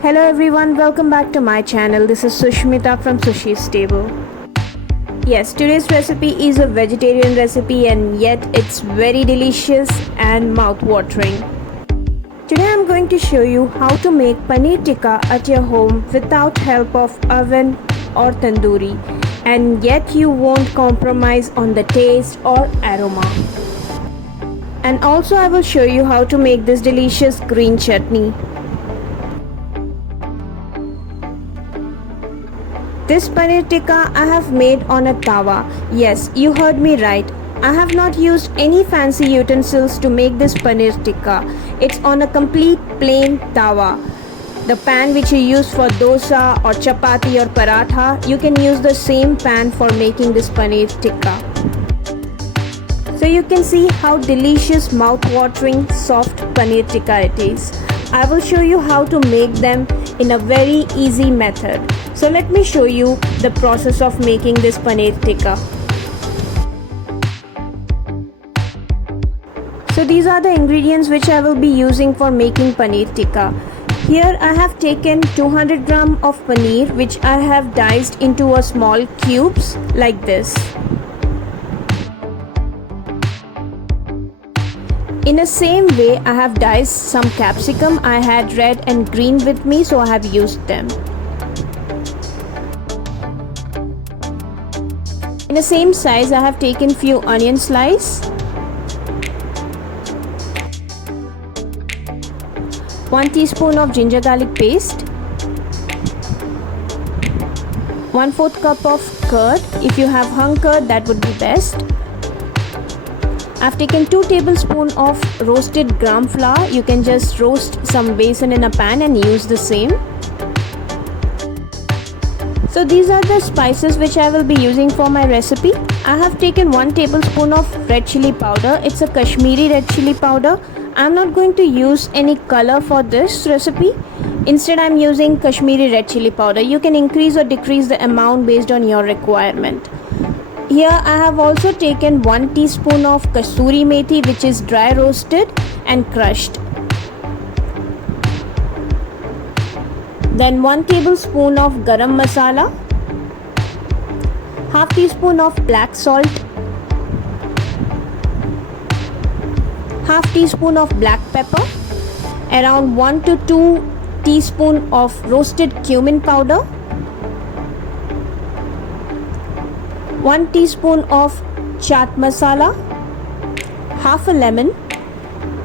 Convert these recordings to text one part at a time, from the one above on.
Hello everyone, welcome back to my channel. This is Sushmita from Sushi's Table. Yes, today's recipe is a vegetarian recipe and yet it's very delicious and mouth-watering. Today I'm going to show you how to make paneer tikka at your home without help of oven or tandoori, and yet you won't compromise on the taste or aroma. And also I will show you how to make this delicious green chutney. This paneer tikka I have made on a tawa. Yes, you heard me right. I have not used any fancy utensils to make this paneer tikka. It's on a complete plain tawa. The pan which you use for dosa or chapati or paratha, you can use the same pan for making this paneer tikka. So you can see how delicious, mouth-watering, soft paneer tikka it is. I will show you how to make them in a very easy method. So let me show you the process of making this paneer tikka. So these are the ingredients which I will be using for making paneer tikka. Here I have taken 200 gram of paneer which I have diced into a small cubes like this. In the same way, I have diced some capsicum. I had red and green with me, so I have used them. In the same size, I have taken few onion slice, 1 teaspoon of ginger garlic paste, 1/4 cup of curd. If you have hung curd, that would be best. I've taken 2 tablespoons of roasted gram flour. You can just roast some besan in a pan and use the same. So these are the spices which I will be using for my recipe. I have taken 1 tablespoon of red chili powder. It's a Kashmiri red chili powder. I'm not going to use any color for this recipe. Instead, I'm using Kashmiri red chili powder. You can increase or decrease the amount based on your requirement. Here I have also taken 1 teaspoon of kasuri methi, which is dry roasted and crushed. Then 1 tablespoon of garam masala, half teaspoon of black salt, half teaspoon of black pepper, around 1 to 2 teaspoon of roasted cumin powder, 1 teaspoon of chaat masala, half a lemon,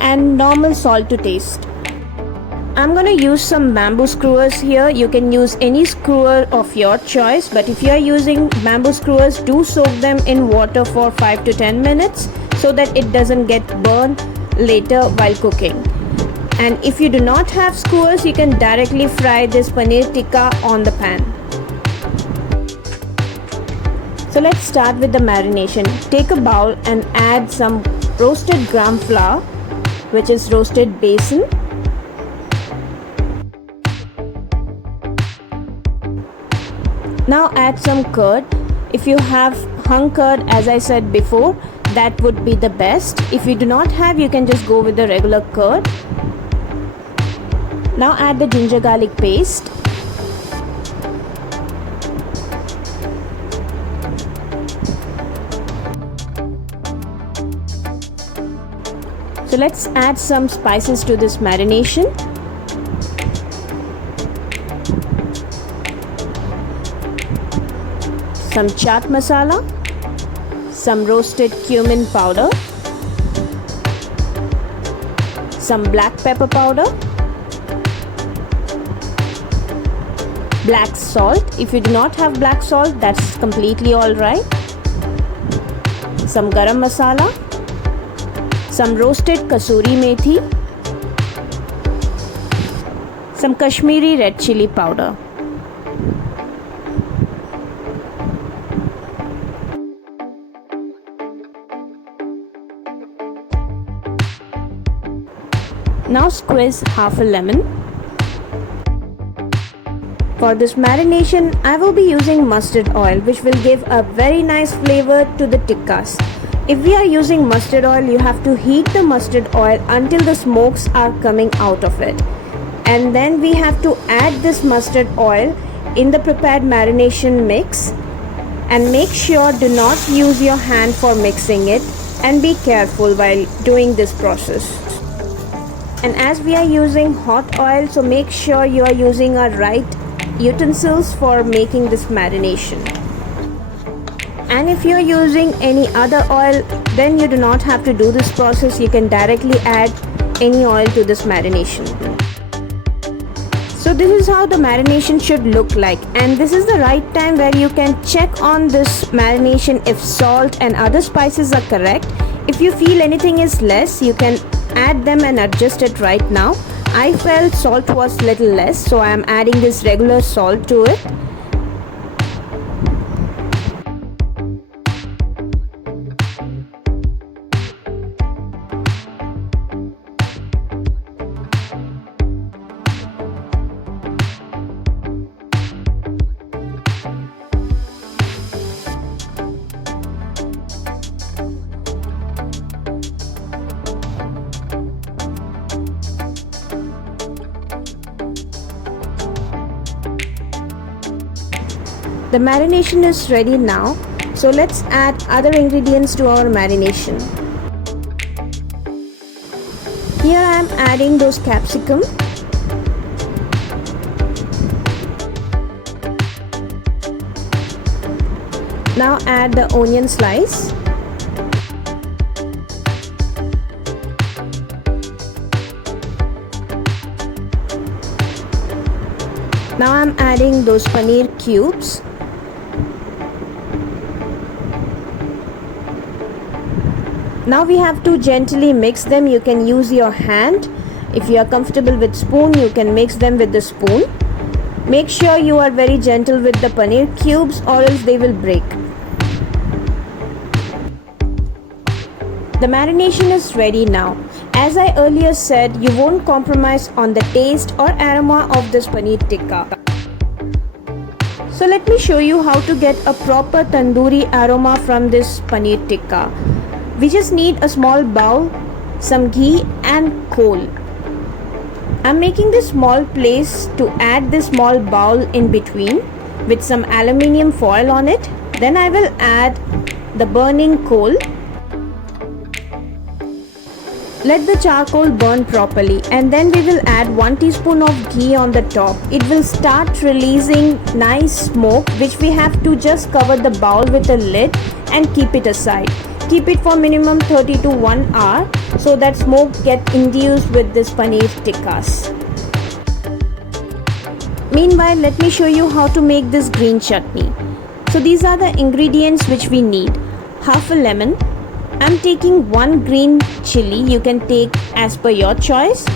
and normal salt to taste. I'm going to use some bamboo skewers here. You can use any skewer of your choice, but if you are using bamboo skewers, do soak them in water for 5 to 10 minutes so that it doesn't get burned later while cooking. And if you do not have skewers, you can directly fry this paneer tikka on the pan. So let's start with the marination. Take a bowl and add some roasted gram flour, which is roasted besan. Now add some curd. If you have hung curd, as I said before, that would be the best. If you do not have, you can just go with the regular curd. Now add the ginger garlic paste. So let's add some spices to this marination. Some chaat masala, some roasted cumin powder, some black pepper powder, black salt. If you do not have black salt, that's completely alright. Some garam masala, some roasted kasuri methi, some Kashmiri red chili powder. Now squeeze half a lemon. For this marination, I will be using mustard oil, which will give a very nice flavor to the tikkas. If we are using mustard oil, you have to heat the mustard oil until the smokes are coming out of it. And then we have to add this mustard oil in the prepared marination mix, and make sure do not use your hand for mixing it, and be careful while doing this process. And as we are using hot oil, so make sure you are using our right utensils for making this marination. And if you are using any other oil, then you do not have to do this process. You can directly add any oil to this marination. So this is how the marination should look like, and this is the right time where you can check on this marination if salt and other spices are correct. If you feel anything is less, you can add them and adjust it right now. I felt salt was little less, so I am adding this regular salt to it. The marination is ready now, so let's add other ingredients to our marination. Here I am adding those capsicum. Now add the onion slice. Now I am adding those paneer cubes. Now we have to gently mix them. You can use your hand. If you are comfortable with spoon, you can mix them with the spoon. Make sure you are very gentle with the paneer cubes, or else they will break. The marination is ready now. As I earlier said, you won't compromise on the taste or aroma of this paneer tikka. So let me show you how to get a proper tandoori aroma from this paneer tikka. We just need a small bowl, some ghee and coal. I'm making this small place to add this small bowl in between with some aluminium foil on it. Then I will add the burning coal. Let the charcoal burn properly, and then we will add 1 teaspoon of ghee on the top. It will start releasing nice smoke, which we have to just cover the bowl with a lid and keep it aside. Keep it for minimum 30 to 1 hour so that smoke get induced with this paneer tikkas. Meanwhile, let me show you how to make this green chutney. So these are the ingredients which we need. Half a lemon. I'm taking 1 green chili. You can take as per your choice.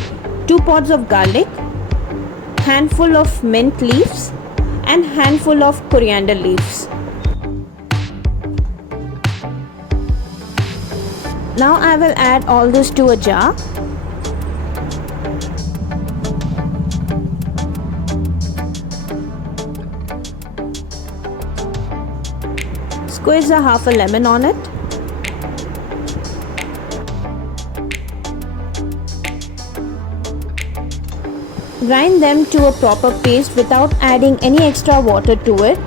2 pods of garlic. Handful of mint leaves and handful of coriander leaves. Now I will add all this to a jar. Squeeze a half a lemon on it. Grind them to a proper paste without adding any extra water to it.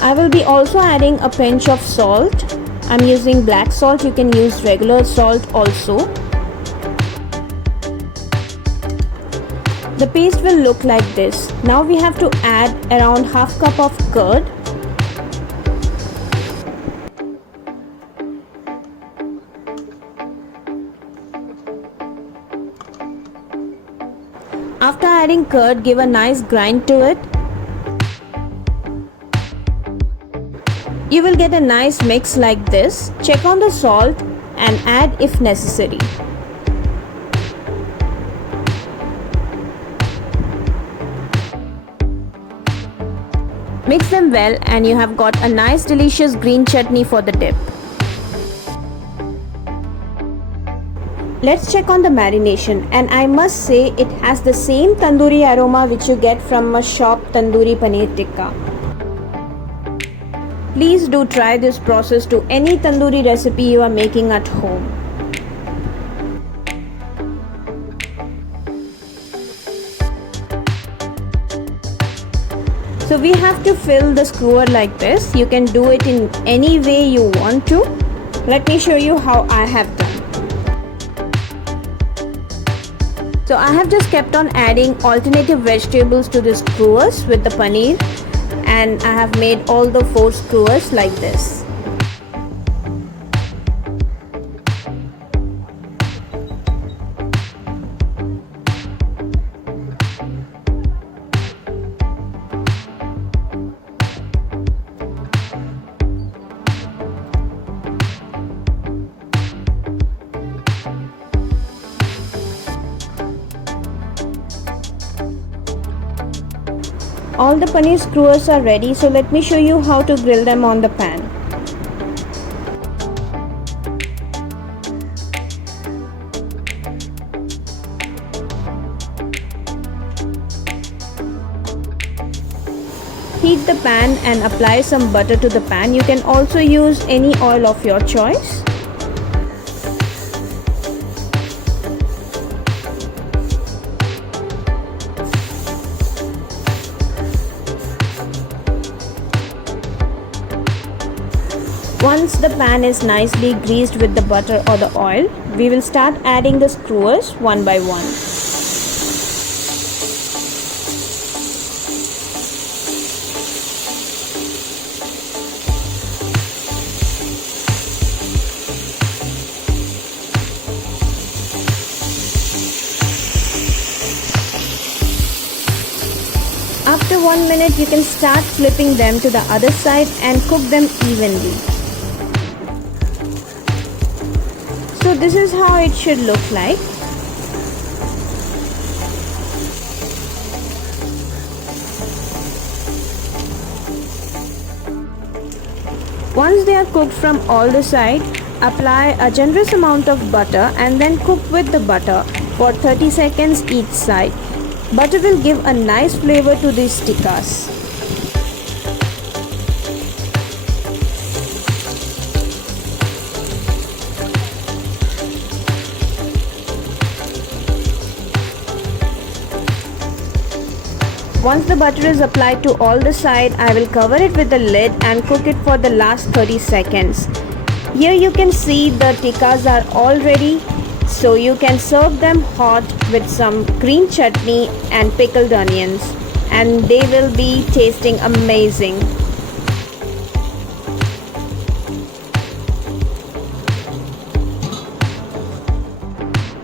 I will be also adding a pinch of salt. I'm using black salt. You can use regular salt also. The paste will look like this. Now we have to add around half cup of curd. After adding curd, give a nice grind to it. You will get a nice mix like this. Check on the salt and add if necessary. Mix them well and you have got a nice delicious green chutney for the dip. Let's check on the marination, and I must say it has the same tandoori aroma which you get from a shop tandoori paneer tikka. Please do try this process to any tandoori recipe you are making at home. So we have to fill the skewer like this. You can do it in any way you want to. Let me show you how I have done. So I have just kept on adding alternative vegetables to the skewers with the paneer, and I have made all the 4 skewers like this. All the paneer skewers are ready, so let me show you how to grill them on the pan. Heat the pan and apply some butter to the pan. You can also use any oil of your choice. Once the pan is nicely greased with the butter or the oil, we will start adding the skewers one by one. After 1 minute, you can start flipping them to the other side and cook them evenly. So this is how it should look like. Once they are cooked from all the sides, apply a generous amount of butter and then cook with the butter for 30 seconds each side. Butter will give a nice flavor to these tikkas. Once the butter is applied to all the sides, I will cover it with the lid and cook it for the last 30 seconds. Here you can see the tikkas are all ready, so you can serve them hot with some green chutney and pickled onions, and they will be tasting amazing.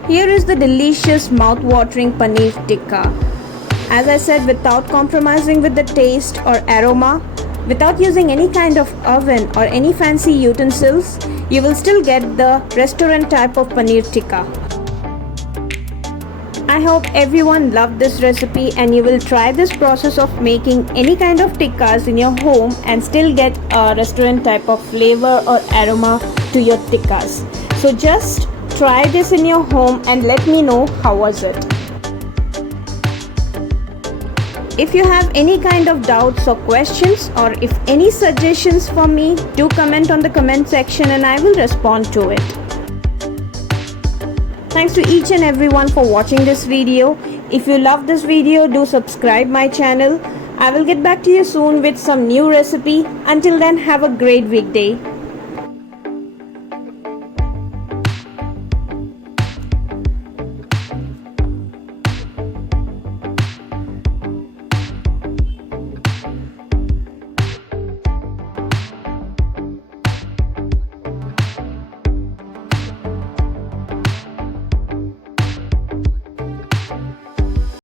Here is the delicious mouth-watering paneer tikka. As I said, without compromising with the taste or aroma, without using any kind of oven or any fancy utensils, you will still get the restaurant type of paneer tikka. I hope everyone loved this recipe and you will try this process of making any kind of tikkas in your home and still get a restaurant type of flavor or aroma to your tikkas. So just try this in your home and let me know how was it. If you have any kind of doubts or questions, or if any suggestions for me, do comment on the comment section and I will respond to it. Thanks to each and everyone for watching this video. If you love this video, do subscribe my channel. I will get back to you soon with some new recipe. Until then, have a great weekday.